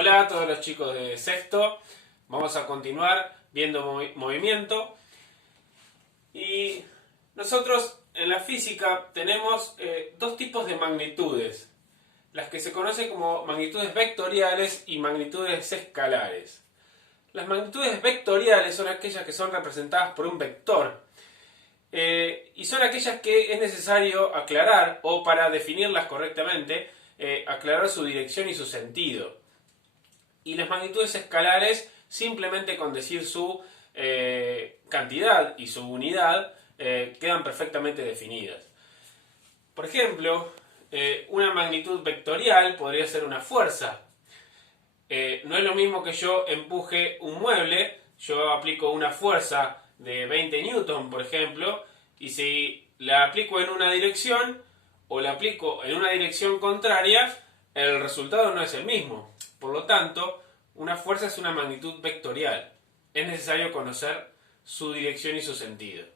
Hola a todos los chicos de sexto. Vamos a continuar viendo movimiento. Y nosotros en la física tenemos dos tipos de magnitudes. Las que se conocen como magnitudes vectoriales y magnitudes escalares. Las magnitudes vectoriales son aquellas que son representadas por un vector. Y son aquellas que es necesario aclarar, o para definirlas correctamente, aclarar su dirección y su sentido. Y las magnitudes escalares, simplemente con decir su cantidad y su unidad, quedan perfectamente definidas. Por ejemplo, una magnitud vectorial podría ser una fuerza. No es lo mismo que yo empuje un mueble, yo aplico una fuerza de 20 newton, por ejemplo, y si la aplico en una dirección o la aplico en una dirección contraria, el resultado no es el mismo. Por lo tanto, una fuerza es una magnitud vectorial. Es necesario conocer su dirección y su sentido.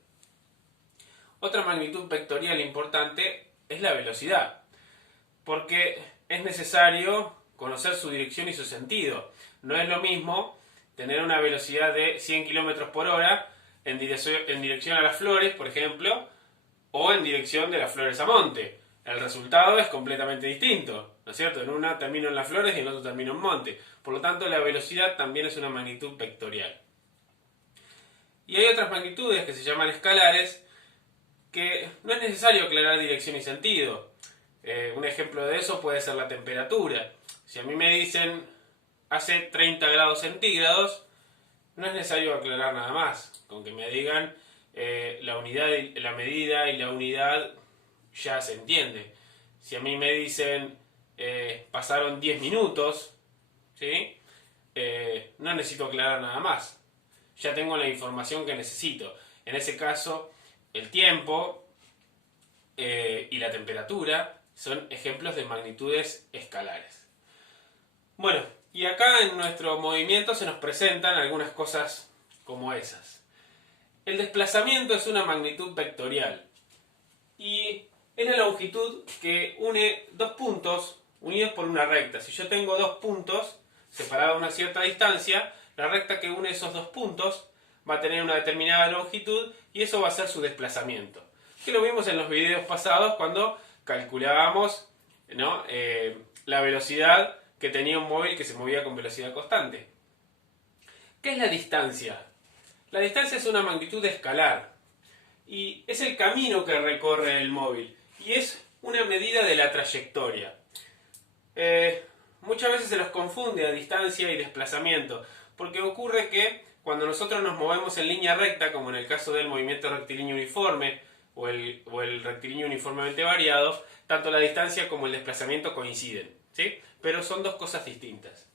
Otra magnitud vectorial importante es la velocidad, porque es necesario conocer su dirección y su sentido. No es lo mismo tener una velocidad de 100 km por hora en dirección a las flores, por ejemplo, o en dirección de las flores a monte. El resultado es completamente distinto, ¿no es cierto? En una termino en las flores y en otro termino en monte. Por lo tanto, la velocidad también es una magnitud vectorial. Y hay otras magnitudes que se llaman escalares, que no es necesario aclarar dirección y sentido. Un ejemplo de eso puede ser la temperatura. Si a mí me dicen hace 30 grados centígrados, no es necesario aclarar nada más. Con que me digan la unidad, la medida y la unidad, ya se entiende. Si a mí me dicen pasaron 10 minutos, ¿sí? No necesito aclarar nada más. Ya tengo la información que necesito. En ese caso, el tiempo y la temperatura son ejemplos de magnitudes escalares. Bueno, y acá en nuestro movimiento se nos presentan algunas cosas como esas. El desplazamiento es una magnitud vectorial y es la longitud que une dos puntos unidos por una recta. Si yo tengo dos puntos separados a una cierta distancia, la recta que une esos dos puntos va a tener una determinada longitud y eso va a ser su desplazamiento. Que lo vimos en los videos pasados cuando calculábamos, ¿no?, la velocidad que tenía un móvil que se movía con velocidad constante. ¿Qué es la distancia? La distancia es una magnitud escalar y es el camino que recorre el móvil y es una medida de la trayectoria. Muchas veces se los confunde a distancia y desplazamiento, porque ocurre que cuando nosotros nos movemos en línea recta, como en el caso del movimiento rectilíneo uniforme o el rectilíneo uniformemente variado, tanto la distancia como el desplazamiento coinciden, ¿sí? Pero son dos cosas distintas.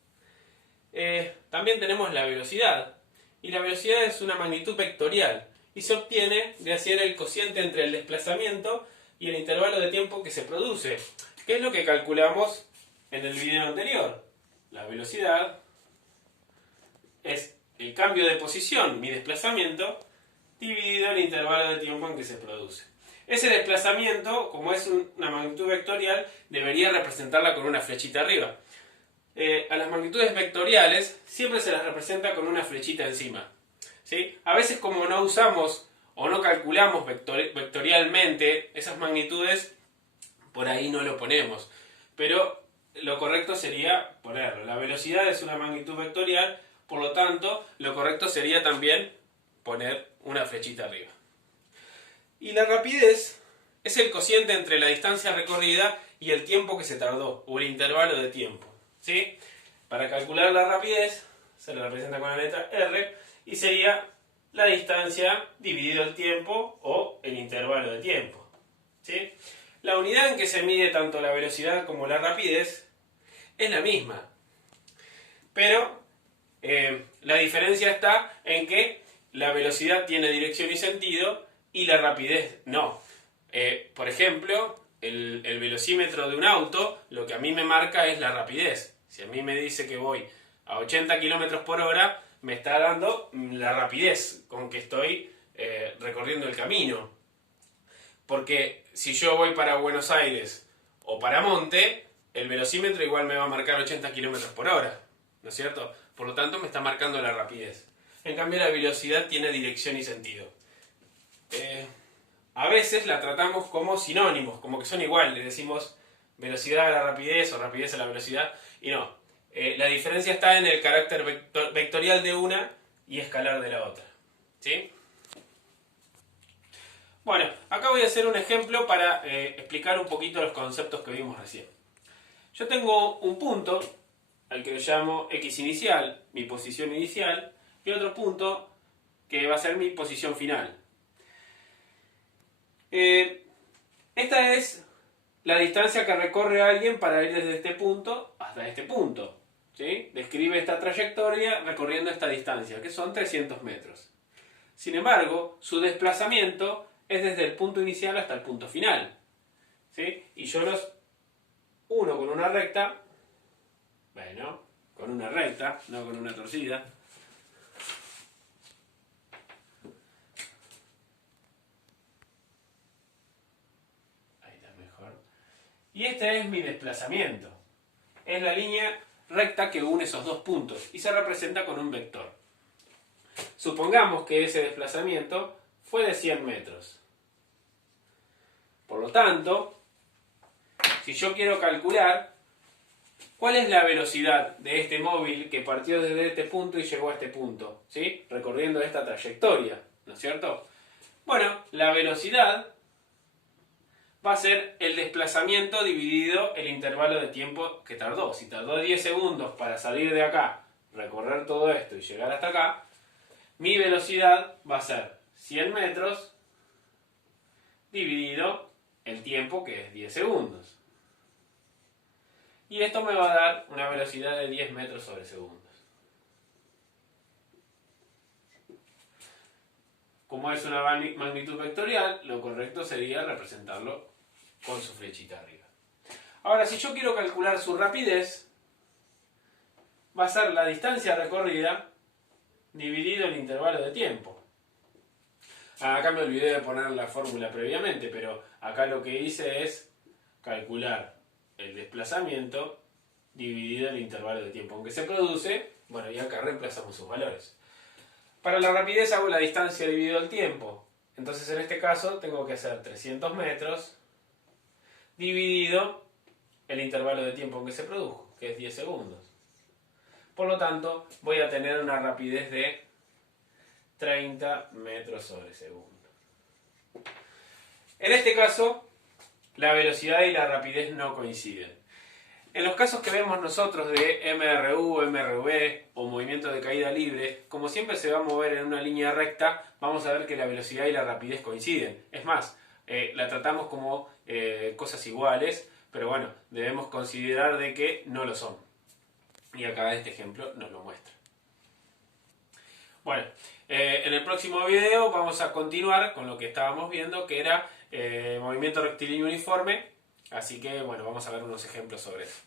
También tenemos la velocidad, y la velocidad es una magnitud vectorial, y se obtiene de hacer el cociente entre el desplazamiento y el intervalo de tiempo que se produce, que es lo que calculamos en el video anterior. La velocidad es el cambio de posición, mi desplazamiento, dividido el intervalo de tiempo en que se produce. Ese desplazamiento, como es una magnitud vectorial, debería representarla con una flechita arriba. A las magnitudes vectoriales siempre se las representa con una flechita encima, ¿sí? A veces, como no usamos o no calculamos vectorialmente esas magnitudes, por ahí no lo ponemos. Pero lo correcto sería ponerlo. La velocidad es una magnitud vectorial, por lo tanto, lo correcto sería también poner una flechita arriba. Y la rapidez es el cociente entre la distancia recorrida y el tiempo que se tardó, o el intervalo de tiempo, ¿sí? Para calcular la rapidez, se le representa con la letra R, y sería la distancia dividido el tiempo, o el intervalo de tiempo, ¿sí? La unidad en que se mide tanto la velocidad como la rapidez es la misma, pero la diferencia está en que la velocidad tiene dirección y sentido y la rapidez no. Por ejemplo, el velocímetro de un auto lo que a mí me marca es la rapidez. Si a mí me dice que voy a 80 km por hora, me está dando la rapidez con que estoy recorriendo el camino. Porque si yo voy para Buenos Aires o para Monte, el velocímetro igual me va a marcar 80 km por hora. ¿no es cierto? Por lo tanto me está marcando la rapidez. En cambio la velocidad tiene dirección y sentido. A veces la tratamos como sinónimos, como que son igual, le decimos velocidad a la rapidez o rapidez a la velocidad, y no. La diferencia está en el carácter vectorial de una y escalar de la otra. ¿Sí? Bueno, acá voy a hacer un ejemplo para explicar un poquito los conceptos que vimos recién. Yo tengo un punto, al que lo llamo x inicial, mi posición inicial, y otro punto que va a ser mi posición final. Esta es la distancia que recorre alguien para ir desde este punto hasta este punto. ¿Sí? Describe esta trayectoria recorriendo esta distancia, que son 300 metros. Sin embargo, su desplazamiento es desde el punto inicial hasta el punto final. ¿Sí? Y yo los uno con una recta, bueno, con una recta, no con una torcida. Ahí está mejor. Y este es mi desplazamiento. Es la línea recta que une esos dos puntos y se representa con un vector. Supongamos que ese desplazamiento fue de 100 metros. Por lo tanto, si yo quiero calcular cuál es la velocidad de este móvil que partió desde este punto y llegó a este punto, ¿sí? Recorriendo esta trayectoria, ¿no es cierto? Bueno, la velocidad va a ser el desplazamiento dividido el intervalo de tiempo que tardó. Si tardó 10 segundos para salir de acá, recorrer todo esto y llegar hasta acá, mi velocidad va a ser 100 metros dividido el tiempo, que es 10 segundos. Y esto me va a dar una velocidad de 10 metros sobre segundos. Como es una magnitud vectorial, lo correcto sería representarlo con su flechita arriba. Ahora, si yo quiero calcular su rapidez, va a ser la distancia recorrida dividido el intervalo de tiempo. Acá me olvidé de poner la fórmula previamente, pero acá lo que hice es calcular el desplazamiento dividido el intervalo de tiempo en que se produce. Bueno, y acá reemplazamos sus valores. Para la rapidez hago la distancia dividido el tiempo. Entonces en este caso tengo que hacer 300 metros dividido el intervalo de tiempo en que se produjo, que es 10 segundos. Por lo tanto, voy a tener una rapidez de 30 metros sobre segundo. En este caso, la velocidad y la rapidez no coinciden. En los casos que vemos nosotros de MRU, MRV o movimiento de caída libre, como siempre se va a mover en una línea recta, vamos a ver que la velocidad y la rapidez coinciden. Es más, la tratamos como cosas iguales, pero bueno, debemos considerar de que no lo son. Y acá este ejemplo nos lo muestra. Bueno, en el próximo video vamos a continuar con lo que estábamos viendo, que era movimiento rectilíneo uniforme. Así que bueno, vamos a ver unos ejemplos sobre eso.